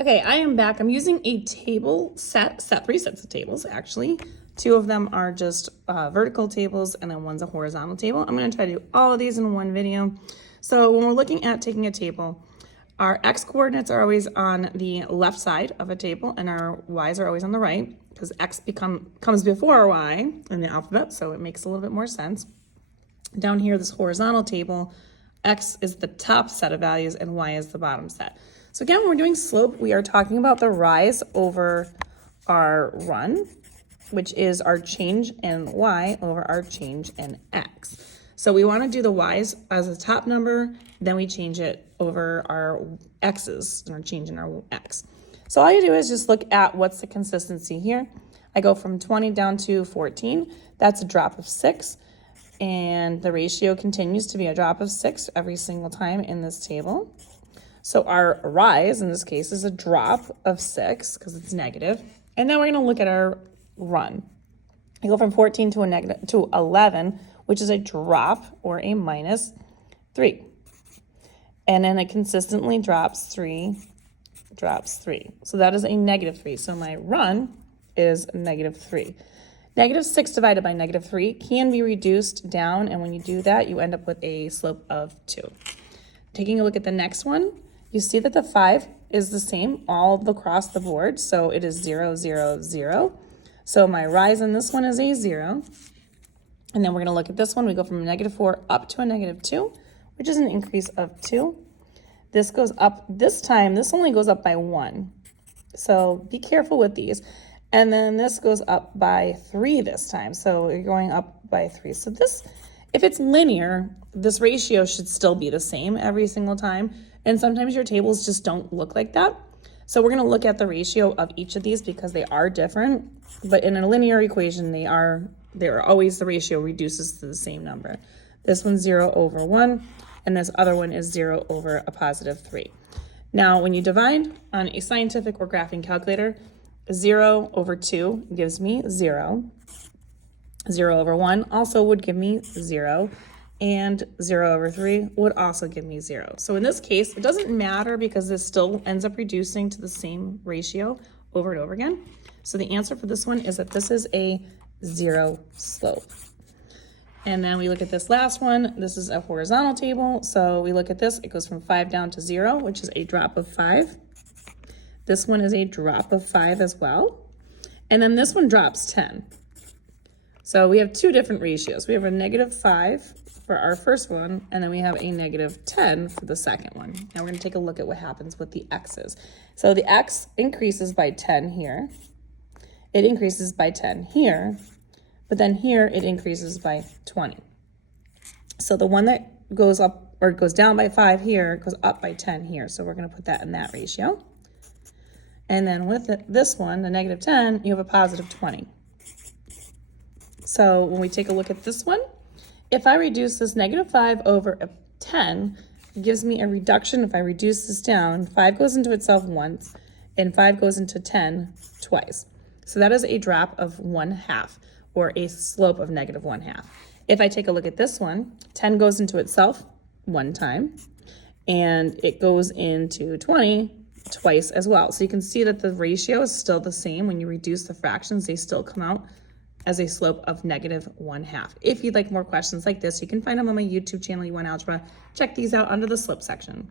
Okay, I am back. I'm using a table set, three sets of tables actually. Two of them are just vertical tables and then one's a horizontal table. I'm gonna try to do all of these in one video. So when we're looking at taking a table, our X coordinates are always on the left side of a table and our Y's are always on the right because X comes before Y in the alphabet, so it makes a little bit more sense. Down here, this horizontal table, X is the top set of values and Y is the bottom set. So again, when we're doing slope, we are talking about the rise over our run, which is our change in Y over our change in X. So we want to do the Y's as a top number, then we change it over our X's and our change in our X. So all you do is just look at what's the consistency here. I go from 20 down to 14. That's a drop of 6. And the ratio continues to be a drop of 6 every single time in this table. So our rise in this case is a drop of 6 because it's negative. And then we're going to look at our run. I go from 14 to 11, which is a drop or a minus 3. And then it consistently drops 3. So that is a negative 3. So my run is negative 3. Negative 6 divided by negative 3 can be reduced down, and when you do that, you end up with a slope of 2. Taking a look at the next one, you see that the 5 is the same all across the board, so it is 0, 0, 0. So my rise in this one is a 0. And then we're going to look at this one. We go from a negative 4 up to a negative 2, which is an increase of 2. This goes up this time. This only goes up by 1. So be careful with these. And then this goes up by 3 this time. So you're going up by 3. So this, if it's linear, this ratio should still be the same every single time. And sometimes your tables just don't look like that. So we're going to look at the ratio of each of these because they are different. But in a linear equation, they're always the ratio reduces to the same number. This one's 0 over 1, and this other one is 0 over a positive 3. Now, when you divide on a scientific or graphing calculator, 0 over 2 gives me 0. 0 over 1 also would give me 0. And 0 over 3 would also give me 0. So in this case, it doesn't matter because this still ends up reducing to the same ratio over and over again. So the answer for this one is that this is a 0 slope. And then we look at this last one. This is a horizontal table. So we look at this. It goes from 5 down to 0, which is a drop of 5. This one is a drop of 5 as well. And then this one drops 10. So we have two different ratios. We have a negative 5 for our first one, and then we have a negative 10 for the second one. Now we're going to take a look at what happens with the x's. So the x increases by 10 here. It increases by 10 here. But then here it increases by 20. So the one that goes up or goes down by 5 here goes up by 10 here. So we're going to put that in that ratio. And then with this one, the negative 10, you have a positive 20. So when we take a look at this one, if I reduce this negative 5 over a 10, it gives me a reduction. If I reduce this down, 5 goes into itself once, and 5 goes into 10 twice. So that is a drop of 1/2, or a slope of negative 1/2. If I take a look at this one, 10 goes into itself one time, and it goes into 20 twice as well. So you can see that the ratio is still the same. When you reduce the fractions, they still come out as a slope of negative 1/2. If you'd like more questions like this, you can find them on my YouTube channel, You Want Algebra. Check these out under the slope section.